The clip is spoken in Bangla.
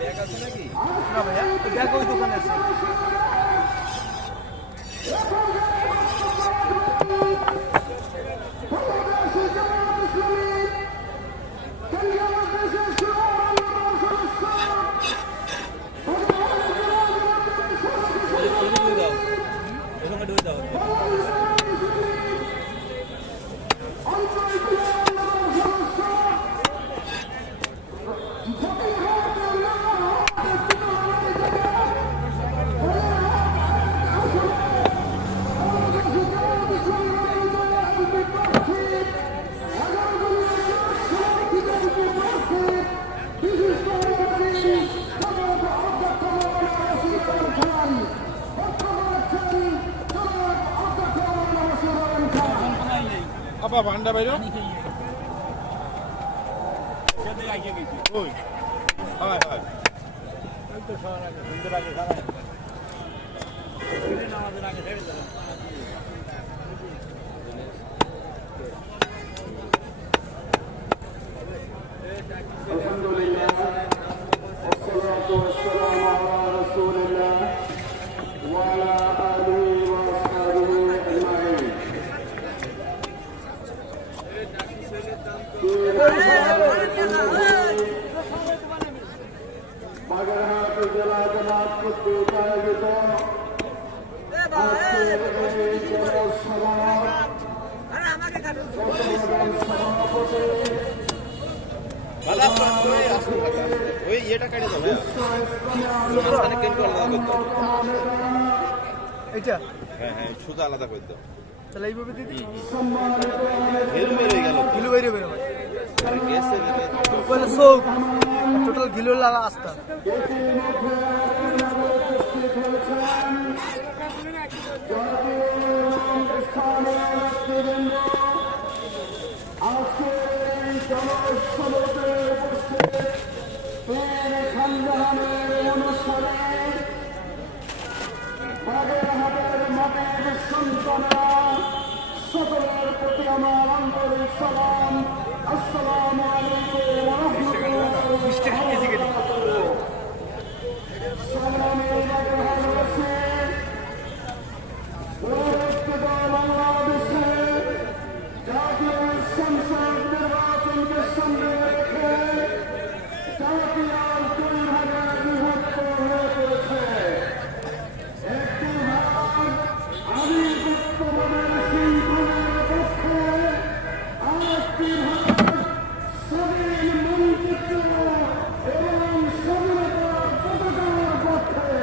ব্যাগ আছে নাকি? না ভাইয়া, ব্যাগ ওই দোকানে আছে। apa Anda বাইরে ওই হাই হাই তো সবার আগে সুন্দর আগে খারাপ দিনে নামাজের আগে ছেড়ে দাও আলহামদুলিল্লাহ والصلاه والسلام على رسول الله وعلى اله واصحابه اجمعين বাগেরহাট জেলা জামাত কর্তৃক আয়োজিত আজকের এই জনসভার ওই এটা কাটে দাও এটা হ্যাঁ হ্যাঁ সুদা আলাদা করে দাও তাহলে এইভাবে দিদি ঘিলু বের হয়ে গেল ঘিলু বের বের হয় গেছে বলে সব টোটাল ঘিলু লাগা আস্তা সকলের প্রতি আমার আন্তরিক সালাম আসসালামু আলাইকুম ওয়া রাহমাতুল্লাহি সংগ্রামী বাংলাদেশে বাংলাদেশে জাতীয় সংসদ নির্বাচনকে সামনে রেখে জাতীয় দুই ভাগে বিভক্ত হয়ে পড়েছে একটি ভাগ আধিপত্যবাদের শৃঙ্খলার পক্ষে আরেকটি ভাগ স্বাধীন মন্ত্রিত্ব এবং স্বাধীনতার পতাকার পক্ষে